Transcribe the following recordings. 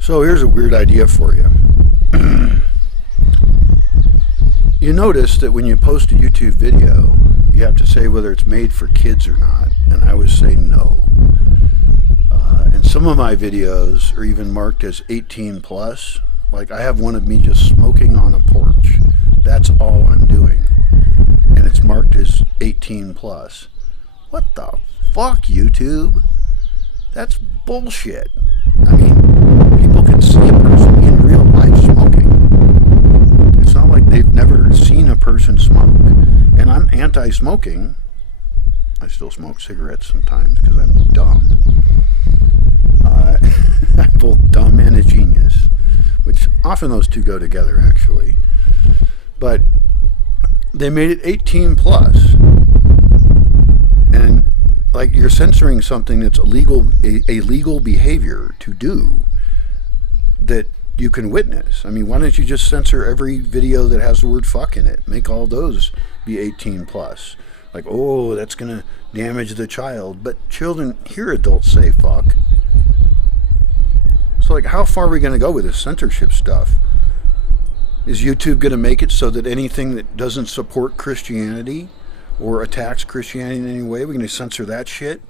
So here's a weird idea for you. You notice that when you post a YouTube video, you have to say whether it's made for kids or not, and I always say no. And some of my videos are even marked as 18 plus. Like I have one of me just smoking on a porch. That's all I'm doing. And it's marked as 18 plus. What the fuck, YouTube? That's bullshit. I mean, people can see a person in real life smoking. It's not like they've never seen a person smoke. And I'm anti-smoking. I still smoke cigarettes sometimes because I'm dumb. I'm both dumb and a genius, which often those two go together, actually. But they made it 18 plus. And like you're censoring something that's a legal behavior to do that you can witness. I mean, why don't you just censor every video that has the word fuck in it? Make all those be 18 plus. Like, oh, that's going to damage the child. But children hear adults say fuck. So, like, how far are we going to go with this censorship stuff? Is YouTube going to make it so that anything that doesn't support Christianity or attacks Christianity in any way, we're going to censor that shit?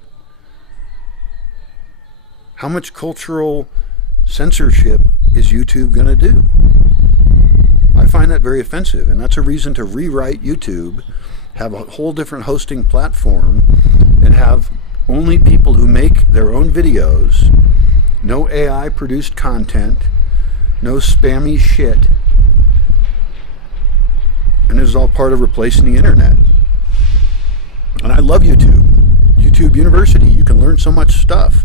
How much cultural censorship is YouTube going to do? I find that very offensive, and that's a reason to rewrite YouTube, have a whole different hosting platform, and have only people who make their own videos, no AI produced content, no spammy shit. And this is all part of replacing the internet. And I love YouTube. YouTube University. You can learn so much stuff.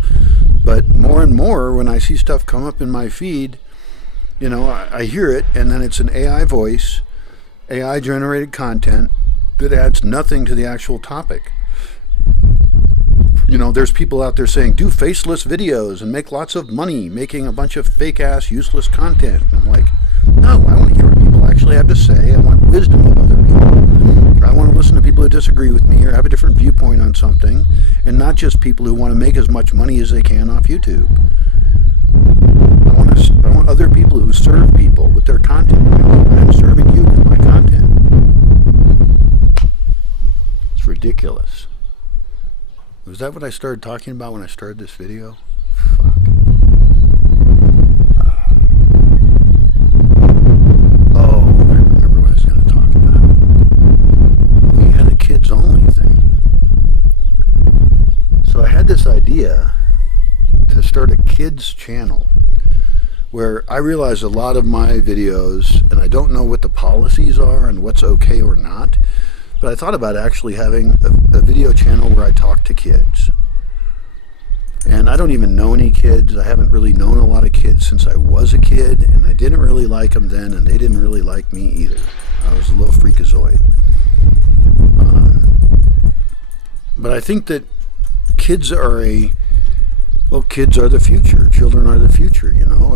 But more and more, when I see stuff come up in my feed, you know, I hear it, and then it's an AI voice, AI generated content that adds nothing to the actual topic. You know, there's people out there saying, do faceless videos and make lots of money making a bunch of fake-ass, useless content. And I'm like, no, I want to hear what people actually have to say. I want wisdom of other people. I want to listen to people who disagree with me or have a different viewpoint on something, and not just people who want to make as much money as they can off YouTube. I want other people who serve people with their content. I'm serving you with my content. It's ridiculous. Was that what I started talking about when I started this video? Fuck. Oh, I remember what I was going to talk about. We had a kids only thing. So I had this idea to start a kids channel where I realize a lot of my videos, and I don't know what the policies are and what's okay or not, but I thought about actually having a video channel where I talk to kids. And I don't even know any kids. I haven't really known a lot of kids since I was a kid, and I didn't really like them then, and they didn't really like me either. I was a little freakazoid. But I think that kids are kids are the future. Children are the future, you know,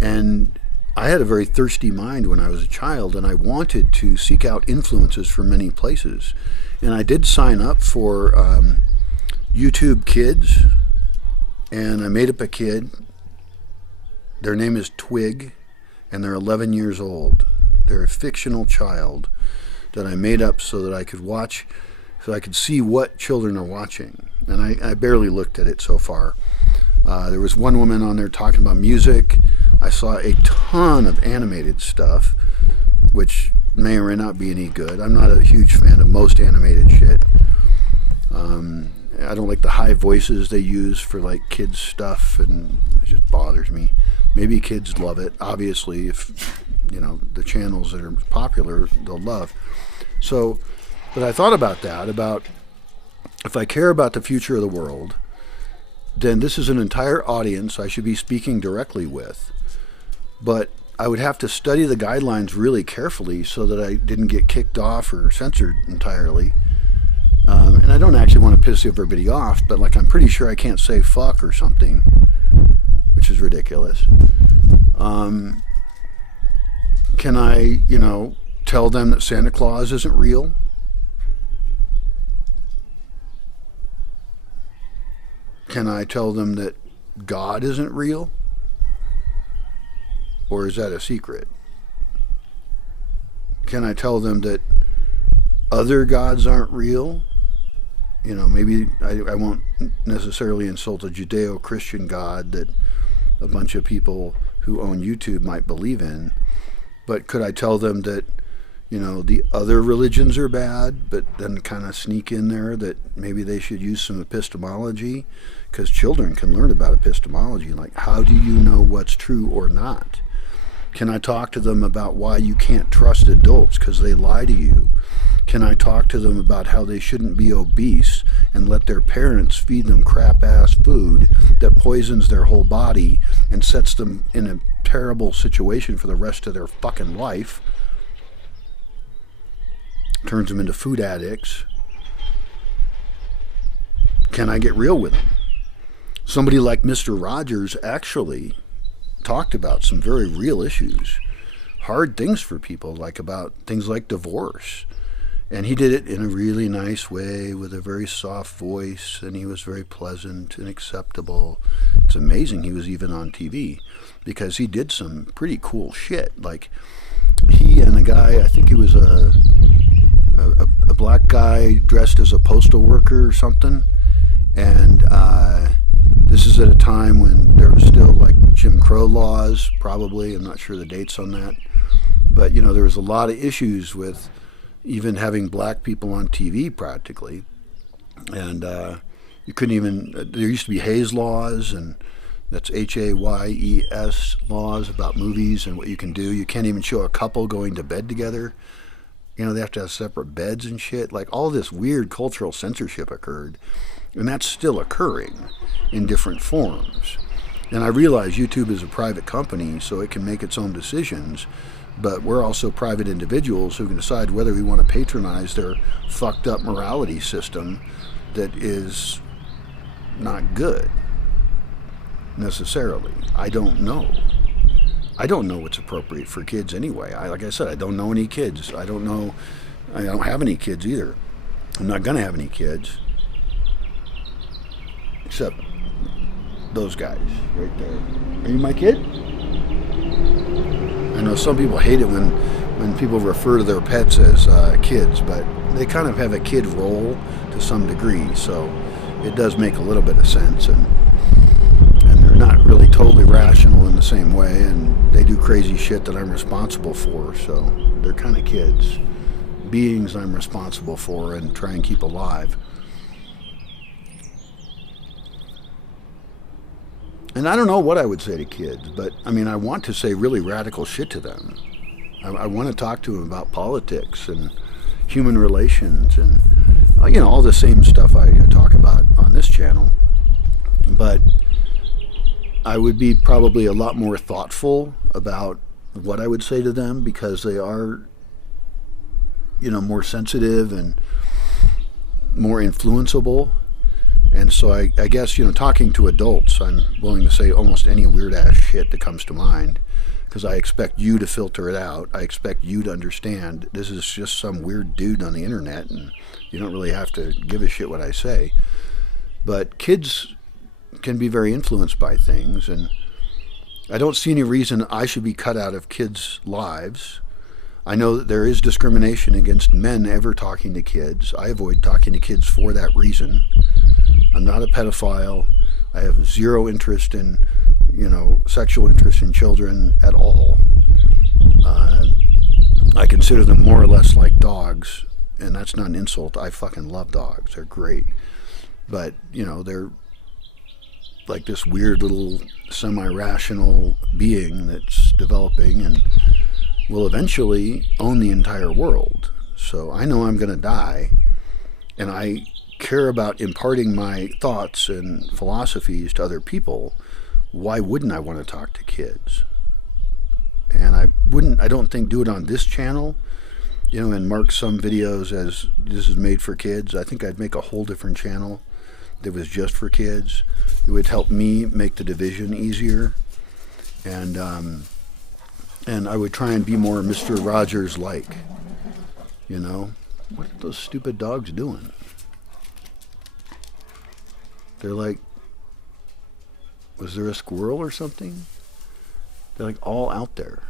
and I had a very thirsty mind when I was a child, and I wanted to seek out influences from many places. And I did sign up for YouTube Kids, and I made up a kid. Their name is Twig, and they're 11 years old. They're a fictional child that I made up so that I could watch, so I could see what children are watching. And I barely looked at it so far. There was one woman on there talking about music. I saw a ton of animated stuff, which may or may not be any good. I'm not a huge fan of most animated shit. I don't like the high voices they use for like kids stuff, and it just bothers me. Maybe kids love it. Obviously, if you know the channels that are popular, they'll love. So, but I thought about that, about if I care about the future of the world, then this is an entire audience I should be speaking directly with. But I would have to study the guidelines really carefully so that I didn't get kicked off or censored entirely. And I don't actually want to piss everybody off, but like I'm pretty sure I can't say fuck or something, which is ridiculous. Can I, you know, tell them that Santa Claus isn't real? Can I tell them that God isn't real? or is that a secret? Can I tell them that other gods aren't real? You know, maybe I won't necessarily insult a Judeo-Christian God that a bunch of people who own YouTube might believe in, but could I tell them that, you know, the other religions are bad, but then kind of sneak in there that maybe they should use some epistemology? Because children can learn about epistemology, like how do you know what's true or not? Can I talk to them about why you can't trust adults because they lie to you? Can I talk to them about how they shouldn't be obese and let their parents feed them crap-ass food that poisons their whole body and sets them in a terrible situation for the rest of their fucking life? Turns them into food addicts. Can I get real with them? Somebody like Mr. Rogers actually talked about some very real issues, hard things for people, like about things like divorce. And he did it in a really nice way with a very soft voice, and he was very pleasant and acceptable. It's amazing he was even on TV because he did some pretty cool shit. Like he and a guy, I think he was a black guy dressed as a postal worker or something, and this is at a time when there was still like Jim Crow laws, probably. I'm not sure the dates on that. But, you know, there was a lot of issues with even having black people on TV practically. And you couldn't even, there used to be Hayes laws, and that's Hayes laws about movies and what you can do. You can't even show a couple going to bed together. You know, they have to have separate beds and shit. Like all this weird cultural censorship occurred. And that's still occurring in different forms. And I realize YouTube is a private company, so it can make its own decisions, but we're also private individuals who can decide whether we want to patronize their fucked up morality system that is not good, necessarily. I don't know. I don't know what's appropriate for kids anyway. Like I said, I don't know any kids. I don't have any kids either. I'm not going to have any kids. Except those guys right there. Are you my kid? I know some people hate it when people refer to their pets as kids, but they kind of have a kid role to some degree, so it does make a little bit of sense, and they're not really totally rational in the same way, and they do crazy shit that I'm responsible for, so they're kind of kids. Beings I'm responsible for and try and keep alive. And I don't know what I would say to kids, but I mean, I want to say really radical shit to them. I want to talk to them about politics and human relations and, you know, all the same stuff I talk about on this channel. But I would be probably a lot more thoughtful about what I would say to them because they are, you know, more sensitive and more influenceable. And so I guess, you know, talking to adults, I'm willing to say almost any weird-ass shit that comes to mind because I expect you to filter it out. I expect you to understand this is just some weird dude on the internet and you don't really have to give a shit what I say. But kids can be very influenced by things, and I don't see any reason I should be cut out of kids' lives. I know that there is discrimination against men ever talking to kids. I avoid talking to kids for that reason. I'm not a pedophile. I have zero interest in, you know, sexual interest in children at all. I consider them more or less like dogs, and that's not an insult. I fucking love dogs. They're great. But, you know, they're like this weird little semi-rational being that's developing and will eventually own the entire world. So I know I'm going to die, and I care about imparting my thoughts and philosophies to other people. Why wouldn't I want to talk to kids? And I don't think do it on this channel, you know, and mark some videos as this is made for kids. I think I'd make a whole different channel that was just for kids. It would help me make the division easier, and I would try and be more Mr. Rogers-like, you know. What are those stupid dogs doing? They're like, was there a squirrel or something? They're like all out there.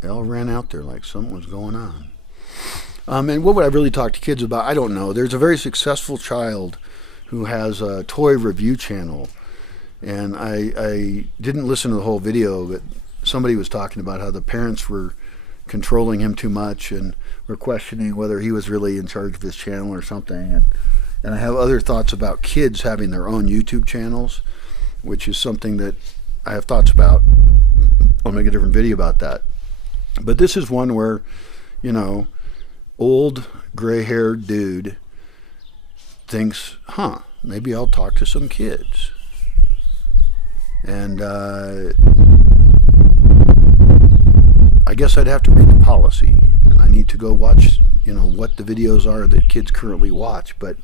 They all ran out there like something was going on. And what would I really talk to kids about? I don't know. There's a very successful child who has a toy review channel. And I didn't listen to the whole video, but somebody was talking about how the parents were controlling him too much and were questioning whether he was really in charge of his channel or something. And I have other thoughts about kids having their own YouTube channels, which is something that I have thoughts about. I'll make a different video about that. But this is one where, you know, old gray-haired dude thinks, maybe I'll talk to some kids. And I guess I'd have to read the policy, and I need to go watch, you know, what the videos are that kids currently watch. But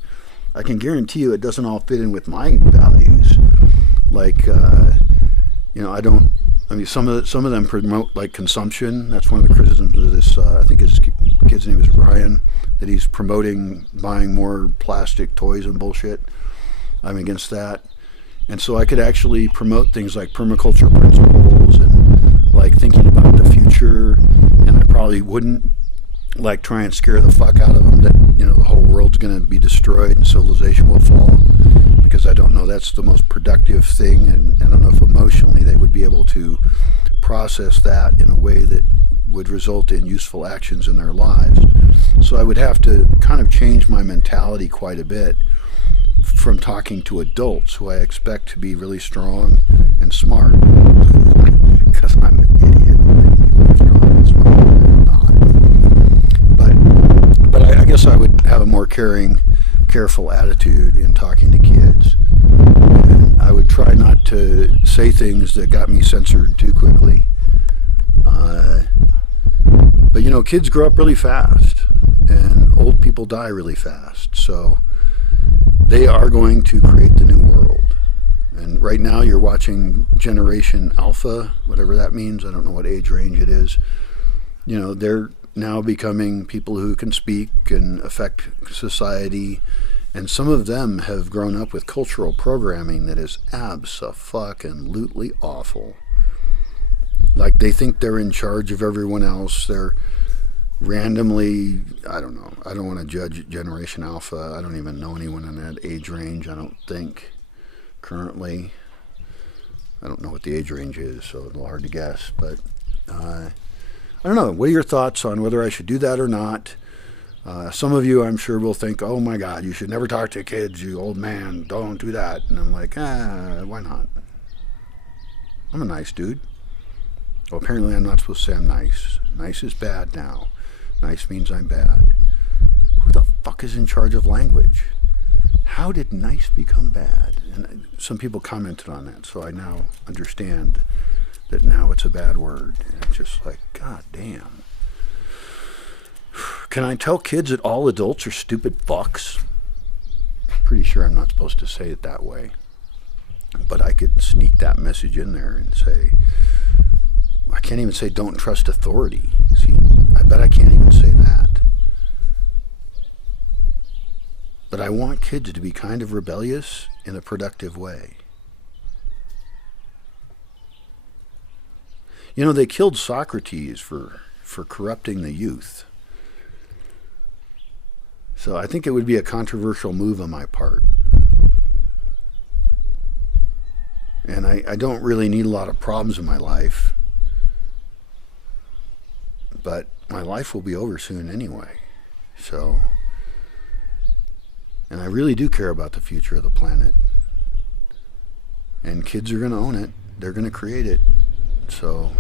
I can guarantee you it doesn't all fit in with my values. Like, you know, some of them promote like consumption. That's one of the criticisms of this. I think his kid's name is Ryan, that he's promoting buying more plastic toys and bullshit. I'm against that. And so I could actually promote things like permaculture principles and like thinking about the future. And I probably wouldn't like try and scare the fuck out of them that, you know, the whole world's going to be destroyed and civilization will fall, because I don't know that's the most productive thing, and I don't know if emotionally they would be able to process that in a way that would result in useful actions in their lives. So I would have to kind of change my mentality quite a bit from talking to adults who I expect to be really strong and smart, because I'm an idiot and think people are strong and smart and they're not. But I guess I would have a more caring, careful attitude in talking to kids. And I would try not to say things that got me censored too quickly. But you know, kids grow up really fast and old people die really fast. So they are going to create the new world. And right now you're watching Generation Alpha, whatever that means. I don't know what age range it is. You know, they're now becoming people who can speak and affect society. And some of them have grown up with cultural programming that is abso-fucking-lutely awful. Like they think they're in charge of everyone else. They're randomly, I don't know. I don't want to judge Generation Alpha. I don't even know anyone in that age range, I don't think, currently. I don't know what the age range is, so it's a little hard to guess. But I don't know. What are your thoughts on whether I should do that or not? Some of you, I'm sure, will think, oh my God, you should never talk to kids, you old man, don't do that. And I'm like, why not? I'm a nice dude. Well, apparently I'm not supposed to say I'm nice. Nice is bad now. Nice means I'm bad. Who the fuck is in charge of language? How did nice become bad? And some people commented on that, so I now understand that now it's a bad word. And it's just like, God damn. Can I tell kids that all adults are stupid fucks? Pretty sure I'm not supposed to say it that way. But I could sneak that message in there and say, I can't even say don't trust authority. See, I bet I can't even say that. But I want kids to be kind of rebellious in a productive way. You know, they killed Socrates for corrupting the youth. So I think it would be a controversial move on my part. And I don't really need a lot of problems in my life. But my life will be over soon anyway. So, and I really do care about the future of the planet. And kids are going to own it. They're going to create it. So,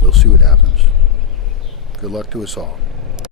we'll see what happens. Good luck to us all.